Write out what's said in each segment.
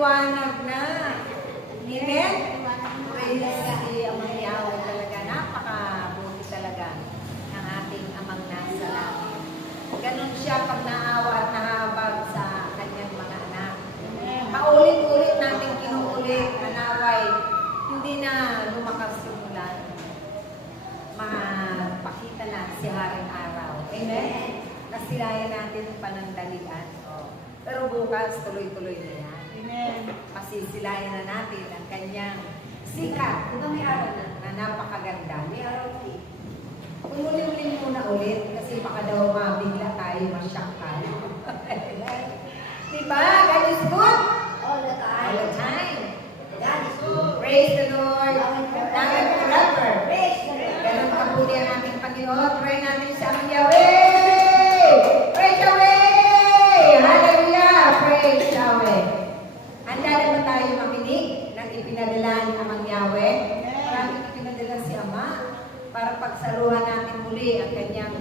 liwanag na. Amen? Praise si Amang Yahweh talaga. Napakabuti talaga ng ating Amang nasa langit. Ganon siya pag naawa at nahabag sa kanyang mga anak. Paulit-ulit natin kinuulit, nanaway, hindi na lumakas yung ulan. Mapakita na si Haring Araw. Amen? Nasilayan natin yung panandalian. Pero bukas, tuloy-tuloy na yan. Amen. Masisilayan na natin ang kanyang sikat. Ito may araw na. Na napakaganda. May araw na. Umulit-ulit muna ulit kasi baka daw mabigla tayo, masyak tayo. Diba? God is good All the all the time. time. God is good. Praise the Lord. Nagat forever. Praise the Lord. Ganun kabuti ang ating Panginoon. Pray natin sa aming Yahweh! Praise Yahweh! Hallelujah! Praise Yahweh! Handa na ba tayo makinig ng ipinadala ni Amang Yahweh? Maraming ipinadala si Ama para pagsaluhan natin muli ang kanyang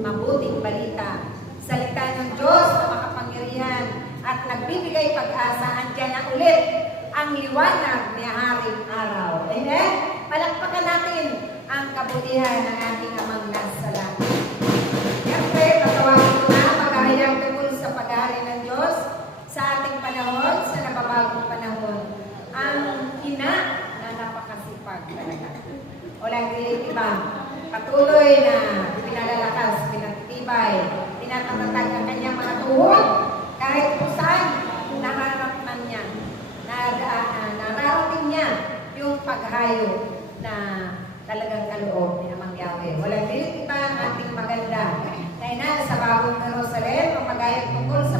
mabuting balita. Salita ng Diyos na makapangyarihan at nagbibigay pag-asa. Andiyan na ulit ang liwanag ni Haring Araw. Amen? Palakpakan natin ang kabutihan ng ating Amang nasa langit. Siyempre, patawagin ko na maghahayag tungkol sa paghahari ng Diyos sa ating panahon, sa nababagong panahon. Ang ina na napakasipag talaga. Walang iba. Patuloy na pinalalakas, pinatitibay, pinatatatag ang kanyang mga tuhod kahit kung saan nararamdaman niya, nararating niya yung paghayo na talagang kaloob ni Amang Yahweh. Walang iba ang ating maganda. Kaya na sa bagong Jerusalem, ang magayag tungkol sa